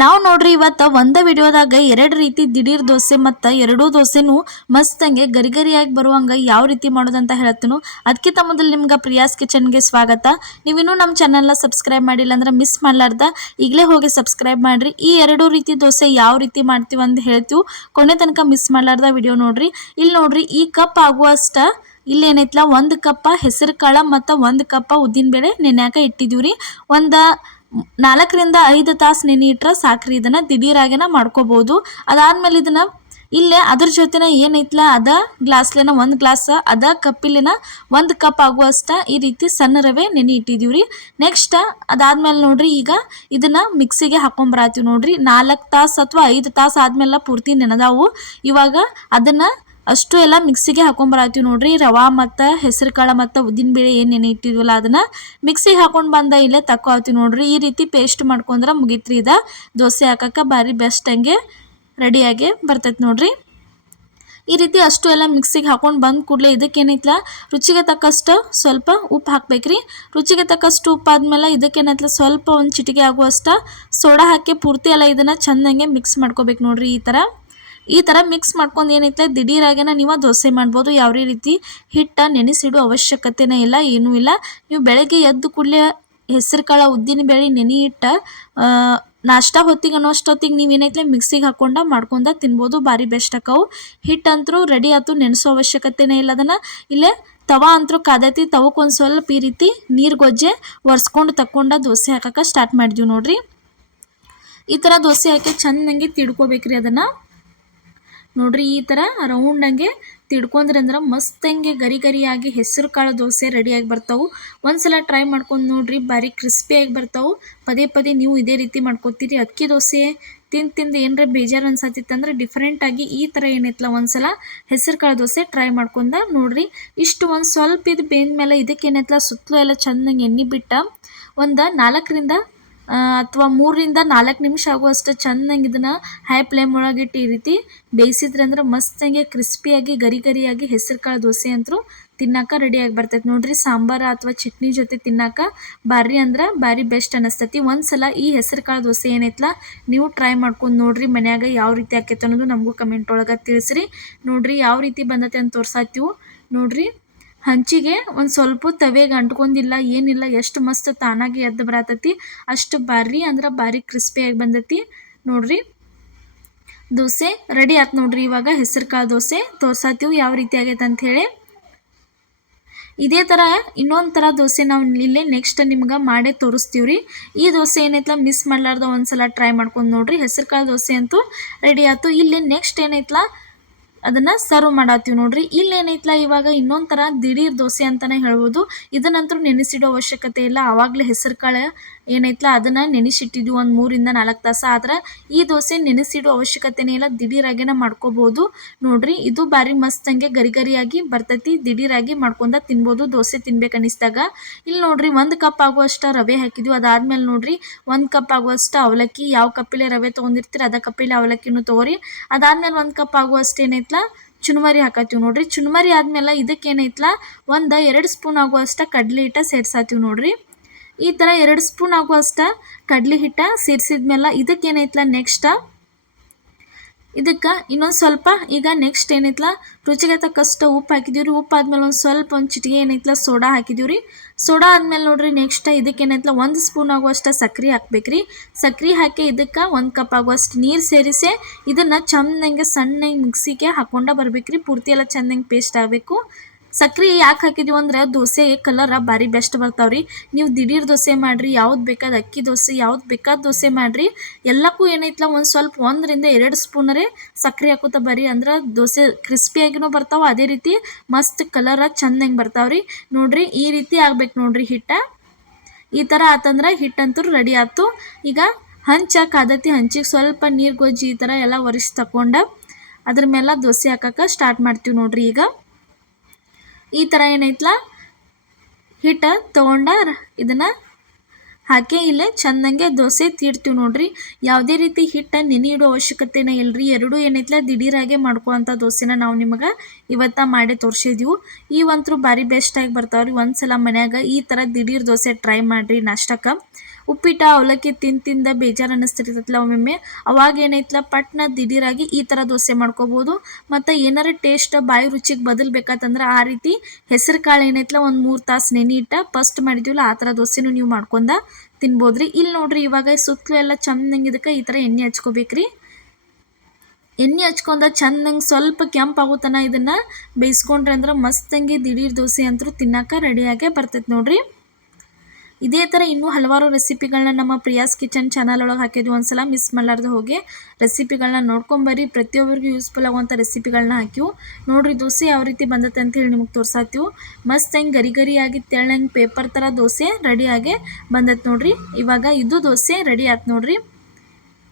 ನಾವು ನೋಡ್ರಿ ಇವತ್ತು ಒಂದ ವಿಡಿಯೋದಾಗ ಎರಡು ರೀತಿ ದಿಢೀರ್ ದೋಸೆ ಮತ್ತು ಎರಡೂ ದೋಸೆನೂ ಮಸ್ತಂಗೆ ಗರಿ ಗರಿಯಾಗಿ ಬರುವಂಗೆ ಯಾವ ರೀತಿ ಮಾಡೋದಂತ ಹೇಳ್ತೀನಿ. ಅದಕ್ಕಿಂತ ಮೊದಲು ನಿಮ್ಗೆ ಪ್ರಿಯಾಸ್ ಕಿಚನ್ಗೆ ಸ್ವಾಗತ. ನೀವಿನ್ನೂ ನಮ್ಮ ಚಾನಲ್ನ ಸಬ್ಸ್ಕ್ರೈಬ್ ಮಾಡಿಲ್ಲ ಅಂದ್ರೆ ಮಿಸ್ ಮಾಡಲಾರ್ದ ಈಗಲೇ ಹೋಗಿ ಸಬ್ಸ್ಕ್ರೈಬ್ ಮಾಡಿರಿ. ಈ ಎರಡೂ ರೀತಿ ದೋಸೆ ಯಾವ ರೀತಿ ಮಾಡ್ತೀವಿ ಅಂತ ಹೇಳ್ತೀವಿ, ಕೊನೆ ತನಕ ಮಿಸ್ ಮಾಡಲಾರ್ದ ವಿಡಿಯೋ ನೋಡ್ರಿ. ಇಲ್ಲಿ ನೋಡ್ರಿ, ಈ ಕಪ್ ಆಗುವಷ್ಟ ಇಲ್ಲಿ ಏನೈತಲ್ಲ 1 ಕಪ್ ಹೆಸರು ಕಾಳು ಮತ್ತು 1 ಕಪ್ ಉದ್ದಿನಬೇಳೆ ನೆನ್ಯಾಕ ಇಟ್ಟಿದ್ದೀವಿ. ಒಂದು 4 ರಿಂದ 5 ತಾಸು ನೆನೆ ಇಟ್ಟರೆ ಸಾಕ್ರಿ. ಇದನ್ನು ದಿಢೀರಾಗೇನ ಮಾಡ್ಕೋಬೋದು. ಅದಾದ್ಮೇಲೆ ಇದನ್ನು ಇಲ್ಲೇ ಅದ್ರ ಜೊತೆನ ಏನೈತಲ್ಲ ಅದ ಗ್ಲಾಸ್ಲೇನ 1 ಗ್ಲಾಸ್ ಅದ ಕಪ್ಪಿಲಿನ 1 ಕಪ್ ಆಗುವಷ್ಟ ಈ ರೀತಿ ಸಣ್ಣ ರವೆ ನೆನೆ ಇಟ್ಟಿದ್ದೀವಿ. ನೆಕ್ಸ್ಟ್ ಅದಾದ್ಮೇಲೆ ನೋಡ್ರಿ, ಈಗ ಇದನ್ನ ಮಿಕ್ಸಿಗೆ ಹಾಕೊಂಬರತ್ತೀವಿ ನೋಡ್ರಿ. 4 ತಾಸು ಅಥವಾ 5 ತಾಸು ಆದ್ಮೇಲೆ ಪೂರ್ತಿ ನೆನೆದಾವು. ಇವಾಗ ಅದನ್ನ ಅಷ್ಟು ಎಲ್ಲ ಮಿಕ್ಸಿಗೆ ಹಾಕೊಂಬರತ್ತೀವಿ ನೋಡ್ರಿ. ರವಾ ಮತ್ತು ಹೆಸರು ಕಾಳು ಮತ್ತು ಉದ್ದಿನಬೇಳೆ ಏನು ನೆನೆ ಇಟ್ಟಿದ್ವಲ್ಲ ಅದನ್ನು ಮಿಕ್ಸಿಗೆ ಹಾಕೊಂಡು ಬಂದ ಇಲ್ಲೇ ತಕ್ಕೋತೀವಿ ನೋಡ್ರಿ. ಈ ರೀತಿ ಪೇಸ್ಟ್ ಮಾಡ್ಕೊಂಡ್ರೆ ಮುಗಿತ್ರಿ. ಇದು ದೋಸೆ ಹಾಕಕ್ಕೆ ಭಾರಿ ಬೆಸ್ಟ್ ಹಂಗೆ ರೆಡಿಯಾಗಿ ಬರ್ತೈತೆ ನೋಡ್ರಿ. ಈ ರೀತಿ ಅಷ್ಟು ಎಲ್ಲ ಮಿಕ್ಸಿಗೆ ಹಾಕೊಂಡು ಬಂದ ಕೂಡಲೇ ಇದಕ್ಕೇನೈತಲ್ಲ ರುಚಿಗೆ ತಕ್ಕಷ್ಟು ಸ್ವಲ್ಪ ಉಪ್ಪು ಹಾಕ್ಬೇಕ್ರಿ. ರುಚಿಗೆ ತಕ್ಕಷ್ಟು ಉಪ್ಪು ಆದ್ಮೇಲೆ ಇದಕ್ಕೇನೈತಲ್ಲ ಸ್ವಲ್ಪ ಒಂದು ಚಿಟಿಕೆ ಆಗುವಷ್ಟು ಸೋಡಾ ಹಾಕಿ ಪೂರ್ತಿ ಎಲ್ಲ ಇದನ್ನು ಚೆಂದಂಗೆ ಮಿಕ್ಸ್ ಮಾಡ್ಕೋಬೇಕು ನೋಡ್ರಿ. ಈ ಥರ ಮಿಕ್ಸ್ ಮಾಡ್ಕೊಂಡು ಏನೈತೆ ದಿಢೀರಾಗೇನ ನೀವು ದೋಸೆ ಮಾಡ್ಬೋದು. ಯಾವುದೇ ರೀತಿ ಹಿಟ್ಟು ನೆನೆಸಿಡೋ ಅವಶ್ಯಕತೆನೇ ಇಲ್ಲ, ಏನೂ ಇಲ್ಲ. ನೀವು ಬೆಳಗ್ಗೆ ಎದ್ದು ಕೂಡಲೇ ಹೆಸರು ಕಾಳು ಉದ್ದಿನಬೇಳೆ ನೆನೆ ಇಟ್ಟು ನಾಷ್ಟ ಹೊತ್ತಿಗೆ ಅನ್ನೋಷ್ಟೊತ್ತಿಗೆ ನೀವು ಏನೈತೆ ಮಿಕ್ಸಿಗೆ ಹಾಕ್ಕೊಂಡು ಮಾಡ್ಕೊಂಡು ತಿನ್ಬೋದು. ಭಾರಿ ಬೆಸ್ಟ್ ಆಕವು. ಹಿಟ್ಟಂತರೂ ರೆಡಿ ಆಯ್ತು, ನೆನೆಸೋ ಅವಶ್ಯಕತೆನೇ ಇಲ್ಲ. ಅದನ್ನು ಇಲ್ಲೇ ತವಾ ಅಂತರೂ ಕಾದೈತಿ. ತವಕ್ಕೊಂದು ಸ್ವಲ್ಪ ಈ ರೀತಿ ನೀರು ಗೊಜ್ಜೆ ಒರೆಸ್ಕೊಂಡು ತಕ್ಕೊಂಡು ದೋಸೆ ಹಾಕಕ್ಕೆ ಸ್ಟಾರ್ಟ್ ಮಾಡಿದ್ವಿ ನೋಡ್ರಿ. ಈ ಥರ ದೋಸೆ ಹಾಕಿ ಚೆಂದಂಗೆ ತಿಡ್ಕೋಬೇಕ್ರಿ. ಅದನ್ನು ನೋಡ್ರಿ, ಈ ಥರ ರೌಂಡಂಗೆ ತಿಡ್ಕೊಂಡ್ರೆ ಅಂದ್ರೆ ಮಸ್ತಂಗೆ ಗರಿ ಗರಿಯಾಗಿ ಹೆಸರು ಕಾಳು ದೋಸೆ ರೆಡಿಯಾಗಿ ಬರ್ತಾವೆ. ಒಂದ್ಸಲ ಟ್ರೈ ಮಾಡ್ಕೊಂಡು ನೋಡ್ರಿ, ಭಾರಿ ಕ್ರಿಸ್ಪಿಯಾಗಿ ಬರ್ತಾವೆ. ಪದೇ ಪದೇ ನೀವು ಇದೇ ರೀತಿ ಮಾಡ್ಕೊತೀರಿ. ಅಕ್ಕಿ ದೋಸೆ ತಿಂದು ಏನರ ಬೇಜಾರು ಅನ್ಸತ್ತಿತ್ತಂದ್ರೆ ಡಿಫ್ರೆಂಟಾಗಿ ಈ ಥರ ಏನೈತಲ್ಲ ಒಂದ್ಸಲ ಹೆಸರು ಕಾಳು ದೋಸೆ ಟ್ರೈ ಮಾಡ್ಕೊಂಡ ನೋಡ್ರಿ. ಇಷ್ಟು ಒಂದು ಸ್ವಲ್ಪ ಇದು ಬೇಂದ ಮೇಲೆ ಇದಕ್ಕೇನೈತಲ್ಲ ಸುತ್ತಲೂ ಎಲ್ಲ ಚೆಂದಂಗೆ ಎಣ್ಣೆ ಬಿಟ್ಟು ಒಂದು 4 ರಿಂದ ಅಥವಾ 3 ರಿಂದ 4 ನಿಮಿಷ ಆಗುವಷ್ಟು ಚೆಂದಂಗೆ ಇದನ್ನು ಹೈ ಫ್ಲೇಮ್ ಒಳಗಿಟ್ಟು ಈ ರೀತಿ ಬೇಯಿಸಿದ್ರೆ ಅಂದ್ರೆ ಮಸ್ತಂಗೆ ಕ್ರಿಸ್ಪಿಯಾಗಿ ಗರಿ ಗರಿಯಾಗಿ ಹೆಸರು ಕಾಳು ದೋಸೆ ಅಂತೂ ತಿನ್ನೋಕೆ ರೆಡಿಯಾಗಿ ಬರ್ತೈತೆ ನೋಡ್ರಿ. ಸಾಂಬಾರು ಅಥವಾ ಚಟ್ನಿ ಜೊತೆ ತಿನ್ನೋಕೆ ಭಾರಿ ಅಂದ್ರೆ ಭಾರಿ ಬೆಸ್ಟ್ ಅನ್ನಿಸ್ತೈತಿ. ಒಂದ್ಸಲ ಈ ಹೆಸರು ಕಾಳು ದೋಸೆ ಏನೈತಲ್ಲ ನೀವು ಟ್ರೈ ಮಾಡ್ಕೊಂಡು ನೋಡ್ರಿ. ಮನ್ಯಾಗ ಯಾವ ರೀತಿ ಆಕೈತೆ ಅನ್ನೋದು ನಮಗೂ ಕಮೆಂಟ್ ಒಳಗೆ ತಿಳಿಸ್ರಿ. ನೋಡ್ರಿ ಯಾವ ರೀತಿ ಬಂದತೆ ಅಂತ ತೋರ್ಸಾತೀವಿ ನೋಡ್ರಿ. ಹಂಚಿಗೆ ಒಂದು ಸ್ವಲ್ಪ ತವೆಗೆ ಅಂಟ್ಕೊಂಡಿಲ್ಲ ಏನಿಲ್ಲ, ಎಷ್ಟು ಮಸ್ತ್ ತಾನಾಗಿ ಎದ್ದು ಬರತೈತಿ. ಅಷ್ಟು ಭಾರಿ ಅಂದ್ರೆ ಭಾರಿ ಕ್ರಿಸ್ಪಿಯಾಗಿ ಬಂದೈತಿ ನೋಡ್ರಿ. ದೋಸೆ ರೆಡಿ ಆಯ್ತು ನೋಡ್ರಿ. ಇವಾಗ ಹೆಸರು ಕಾಳು ದೋಸೆ ತೋರ್ಸಾತೀವಿ ಯಾವ ರೀತಿ ಆಗೈತೆ ಅಂಥೇಳಿ. ಇದೇ ಥರ ಇನ್ನೊಂದು ಥರ ದೋಸೆ ನಾವು ಇಲ್ಲೇ ನೆಕ್ಸ್ಟ್ ನಿಮ್ಗೆ ಮಾಡೇ ತೋರಿಸ್ತೀವಿ. ಈ ದೋಸೆ ಏನೈತಲ್ಲ ಮಿಸ್ ಮಾಡಲಾರ್ದ ಒಂದ್ಸಲ ಟ್ರೈ ಮಾಡ್ಕೊಂಡು ನೋಡ್ರಿ. ಹೆಸರು ಕಾಳು ದೋಸೆ ಅಂತೂ ರೆಡಿ ಆಯ್ತು. ಇಲ್ಲಿ ನೆಕ್ಸ್ಟ್ ಏನೈತಲ್ಲ ಅದನ್ನು ಸರ್ವ್ ಮಾಡತ್ತೀವಿ ನೋಡ್ರಿ. ಇಲ್ಲಿ ಏನೈತಲ್ಲ ಇವಾಗ ಇನ್ನೊಂದು ಥರ ದಿಢೀರ್ ದೋಸೆ ಅಂತಲೇ ಹೇಳ್ಬೋದು. ಇದನ್ನಂತರೂ ನೆನೆಸಿಡೋ ಅವಶ್ಯಕತೆ ಇಲ್ಲ. ಆವಾಗಲೇ ಹೆಸರು ಕಾಳು ಏನೈತಲ್ಲ ಅದನ್ನು ನೆನೆಸಿಟ್ಟಿದ್ವಿ ಒಂದು 3 ರಿಂದ 4 ತಾಸು. ಆದ್ರೆ ಈ ದೋಸೆ ನೆನೆಸಿಡೋ ಅವಶ್ಯಕತೆನೇ ಇಲ್ಲ, ದಿಢೀರಾಗೇನ ಮಾಡ್ಕೋಬೋದು ನೋಡ್ರಿ. ಇದು ಭಾರಿ ಮಸ್ತಂಗೆ ಗರಿ ಗರಿಯಾಗಿ ಬರ್ತೈತಿ. ದಿಢೀರಾಗಿ ಮಾಡ್ಕೊಂಡ ತಿನ್ಬೋದು ದೋಸೆ ತಿನ್ಬೇಕು ಅನ್ನಿಸ್ದಾಗ. ಇಲ್ಲಿ ನೋಡ್ರಿ 1 ಕಪ್ ಆಗುವಷ್ಟು ರವೆ ಹಾಕಿದ್ವಿ. ಅದಾದ್ಮೇಲೆ ನೋಡ್ರಿ 1 ಕಪ್ ಆಗುವಷ್ಟು ಅವಲಕ್ಕಿ, ಯಾವ ಕಪ್ಪಿಲೆ ರವೆ ತೊಗೊಂಡಿರ್ತೀರಿ ಅದ ಕಪ್ಪಿಲೆ ಅವಲಕ್ಕಿನೂ ತೊಗೊರಿ. ಅದಾದ್ಮೇಲೆ 1 ಕಪ್ ಆಗುವಷ್ಟು ಏನೈತಲ್ಲ ಚುನ್ಮರಿ ಹಾಕತ್ತೀವಿ ನೋಡ್ರಿ. ಚುನ್ಮರಿ ಆದ್ಮೇಲೆ ಇದಕ್ಕೇನೈತಲ್ಲ ಒಂದು 2 ಸ್ಪೂನ್ ಆಗುವಷ್ಟು ಕಡಲೆ ಹಿಟ್ಟು ಸೇರ್ಸಾತೀವಿ ನೋಡ್ರಿ. ಈ ಥರ 2 ಸ್ಪೂನ್ ಆಗುವಷ್ಟು ಕಡಲೆ ಹಿಟ್ಟು ಸೇರಿಸಿದ್ಮೇಲೆ ಇದಕ್ಕೇನೈತಲ್ಲ ನೆಕ್ಸ್ಟ್ ಇದಕ್ಕೆ ಇನ್ನೊಂದು ಸ್ವಲ್ಪ ಈಗ ನೆಕ್ಸ್ಟ್ ಏನೈತಲ್ಲ ರುಚಿಗೆ ತಕ್ಕಷ್ಟು ಉಪ್ಪು ಹಾಕಿದೀವಿ. ಉಪ್ಪು ಆದ್ಮೇಲೆ ಒಂದು ಚಿಟಿಕೆ ಏನೈತಲ್ಲ ಸೋಡಾ ಹಾಕಿದೀವಿ. ಸೋಡಾ ಆದ್ಮೇಲೆ ನೋಡ್ರಿ ನೆಕ್ಸ್ಟ್ ಇದಕ್ಕೇನೈತಲ್ಲ 1 ಸ್ಪೂನ್ ಆಗುವಷ್ಟು ಸಕ್ರೆ ಹಾಕ್ಬೇಕ್ರಿ. ಸಕ್ರೆ ಹಾಕಿ ಇದಕ್ಕೆ 1 ಕಪ್ ಆಗುವಷ್ಟು ನೀರು ಸೇರಿಸಿ ಇದನ್ನು ಚೆಂದಂಗೆ ಸಣ್ಣಗೆ ಮಿಕ್ಸಿಗೆ ಹಾಕ್ಕೊಂಡು ಬರ್ಬೇಕ್ರಿ. ಪೂರ್ತಿ ಎಲ್ಲ ಚೆಂದಂಗೆ ಪೇಸ್ಟ್ ಆಗಬೇಕು. ಸಕ್ರೆ ಯಾಕೆ ಹಾಕಿದೀವಿ ಅಂದ್ರೆ ದೋಸೆ ಕಲರ್ ಭಾರಿ ಬೆಸ್ಟ್ ಬರ್ತಾವ್ರಿ. ನೀವು ದಿಢೀರ್ ದೋಸೆ ಮಾಡಿರಿ, ಯಾವ್ದು ಬೇಕಾದ ಅಕ್ಕಿ ದೋಸೆ ಯಾವ್ದು ಬೇಕಾದ ದೋಸೆ ಮಾಡಿರಿ, ಎಲ್ಲಕ್ಕೂ ಏನೈತಲ್ಲ ಒಂದು ಸ್ವಲ್ಪ 1 ರಿಂದ 2 ಸ್ಪೂನರೇ ಸಕ್ರೆ ಹಾಕೋತ ಬರ್ರಿ. ಅಂದ್ರೆ ದೋಸೆ ಕ್ರಿಸ್ಪಿಯಾಗಿನೂ ಬರ್ತಾವೆ, ಅದೇ ರೀತಿ ಮಸ್ತ್ ಕಲರ್ ಚೆಂದಂಗೆ ಬರ್ತಾವ್ರಿ ನೋಡ್ರಿ. ಈ ರೀತಿ ಆಗ್ಬೇಕು ನೋಡ್ರಿ ಹಿಟ್ಟು. ಈ ಥರ ಆತಂದ್ರೆ ಹಿಟ್ಟಂತೂ ರೆಡಿ ಆಯ್ತು. ಈಗ ಕಾದತಿ ಹಂಚಿಗೆ ಸ್ವಲ್ಪ ನೀರು ಗೊಜ್ಜಿ ಈ ಥರ ಎಲ್ಲ ಒರೆಸಿ ತಗೊಂಡು ಅದ್ರ ಮೇಲೆ ದೋಸೆ ಹಾಕಕ್ಕೆ ಸ್ಟಾರ್ಟ್ ಮಾಡ್ತೀವಿ ನೋಡ್ರಿ. ಈಗ ಈ ಥರ ಏನೈತಲ್ಲ ಹಿಟ್ಟು ತೊಗೊಂಡ ಇದನ್ನು ಹಾಕಿ ಇಲ್ಲೇ ಚೆಂದಂಗೆ ದೋಸೆ ತೀಡ್ತೀವಿ ನೋಡ್ರಿ. ಯಾವುದೇ ರೀತಿ ಹಿಟ್ಟು ನೆನೆ ಇಡೋ ಅವಶ್ಯಕತೆನೇ ಇಲ್ಲರಿ. ಎರಡೂ ಏನೈತಲ್ಲ ದಿಢೀರಾಗೆ ಮಾಡ್ಕೋವಂಥ ದೋಸೆನ ನಾವು ನಿಮಗೆ ಇವತ್ತು ಮಾಡಿ ತೋರಿಸಿದ್ದೀವಿ. ಇವಂತರೂ ಭಾರಿ ಬೆಸ್ಟಾಗಿ ಬರ್ತಾವ್ರಿ. ಒಂದ್ಸಲ ಮನ್ಯಾಗ ಈ ಥರ ದಿಢೀರ್ ದೋಸೆ ಟ್ರೈ ಮಾಡಿರಿ ನಾಷ್ಟಕ್ಕೆ. ಉಪ್ಪಿಟ್ಟು ಅವಲಕ್ಕಿ ತಿಂದ ಬೇಜಾರು ಅನ್ನಿಸ್ತಿರ್ತೈತಲ್ಲ ಒಮ್ಮೊಮ್ಮೆ, ಅವಾಗ ಏನೈತಲ್ಲ ಪಟ್ನ ದಿಢೀರಾಗಿ ಈ ಥರ ದೋಸೆ ಮಾಡ್ಕೋಬೋದು. ಮತ್ತು ಏನಾರ ಟೇಸ್ಟ್ ಬಾಯಿ ರುಚಿಗೆ ಬದಲ್ಬೇಕಂತಂದ್ರೆ ಆ ರೀತಿ ಹೆಸರು ಕಾಳು ಏನೈತಲ್ಲ ಒಂದು 3 ತಾಸು ನೆನೆ ಇಟ್ಟು ಫಸ್ಟ್ ಮಾಡಿದ್ದೀವಲ್ಲ ಆ ಥರ ದೋಸೆನೂ ನೀವು ಮಾಡ್ಕೊಂಡ ತಿನ್ಬೋದ್ರಿ. ಇಲ್ಲಿ ನೋಡ್ರಿ ಇವಾಗ ಸುತ್ತಲೂ ಎಲ್ಲ ಚಂದಂಗೆ ಇದಕ್ಕೆ ಈ ಥರ ಎಣ್ಣೆ ಹಚ್ಕೋಬೇಕ್ರಿ. ಎಣ್ಣೆ ಹಚ್ಕೊಂಡ ಚಂದಂಗೆ ಸ್ವಲ್ಪ ಕೆಂಪಾಗೋ ತನಕ ಇದನ್ನು ಬೇಯಿಸ್ಕೊಂಡ್ರೆ ಅಂದ್ರೆ ಮಸ್ತಂಗೆ ದಿಢೀರ್ ದೋಸೆ ಅಂತೂ ತಿನ್ನೋಕೆ ರೆಡಿಯಾಗೇ ಬರ್ತೈತೆ ನೋಡ್ರಿ. ಇದೇ ಥರ ಇನ್ನೂ ಹಲವಾರು ರೆಸಿಪಿಗಳನ್ನ ನಮ್ಮ ಪ್ರಿಯಾಸ್ ಕಿಚನ್ ಚಾನಲ್ ಒಳಗೆ ಹಾಕಿದ್ವಿ. ಒಂದ್ಸಲ ಮಿಸ್ ಮಾಡಲಾರ್ದು ಹೋಗಿ ರೆಸಿಪಿಗಳನ್ನ ನೋಡ್ಕೊಂಬರ್ರಿ. ಪ್ರತಿಯೊಬ್ಬರಿಗೂ ಯೂಸ್ಫುಲ್ ಆಗುವಂಥ ರೆಸಿಪಿಗಳನ್ನ ಹಾಕಿವು ನೋಡ್ರಿ. ದೋಸೆ ಯಾವ ರೀತಿ ಬಂದತ್ತೆ ಅಂತ ಹೇಳಿ ನಿಮಗೆ ತೋರ್ಸಾತೀವಿ. ಮಸ್ತ್ ಹೆಂಗೆ ಗರಿ ಗರಿಯಾಗಿ ತೆಳ್ಳಂಗೆ ಪೇಪರ್ ಥರ ದೋಸೆ ರೆಡಿಯಾಗೆ ಬಂದೈತೆ ನೋಡ್ರಿ. ಇವಾಗ ಇದು ದೋಸೆ ರೆಡಿ ಆಯ್ತು ನೋಡ್ರಿ.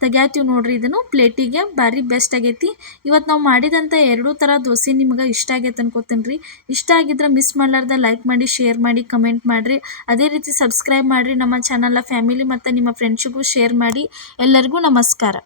ತೆಗ್ಯಾತೀವಿ ನೋಡ್ರಿ. ಇದನ್ನು ಪ್ಲೇಟಿಗೆ ಭಾರಿ ಬೆಸ್ಟ್ ಆಗೈತಿ. ಇವತ್ತು ನಾವು ಮಾಡಿದಂಥ 2 ಥರ ದೋಸೆ ನಿಮ್ಗೆ ಇಷ್ಟ ಆಗೈತೆ ಅನ್ಕೋತೀನಿ ರೀ. ಇಷ್ಟ ಆಗಿದ್ರೆ ಮಿಸ್ ಮಾಡಲಾರ್ದ ಲೈಕ್ ಮಾಡಿ, ಶೇರ್ ಮಾಡಿ, ಕಮೆಂಟ್ ಮಾಡಿರಿ. ಅದೇ ರೀತಿ ಸಬ್ಸ್ಕ್ರೈಬ್ ಮಾಡಿರಿ ನಮ್ಮ ಚಾನಲ್ನ ಫ್ಯಾಮಿಲಿ ಮತ್ತು ನಿಮ್ಮ ಫ್ರೆಂಡ್ಸಿಗೂ ಶೇರ್ ಮಾಡಿ. ಎಲ್ಲರಿಗೂ ನಮಸ್ಕಾರ.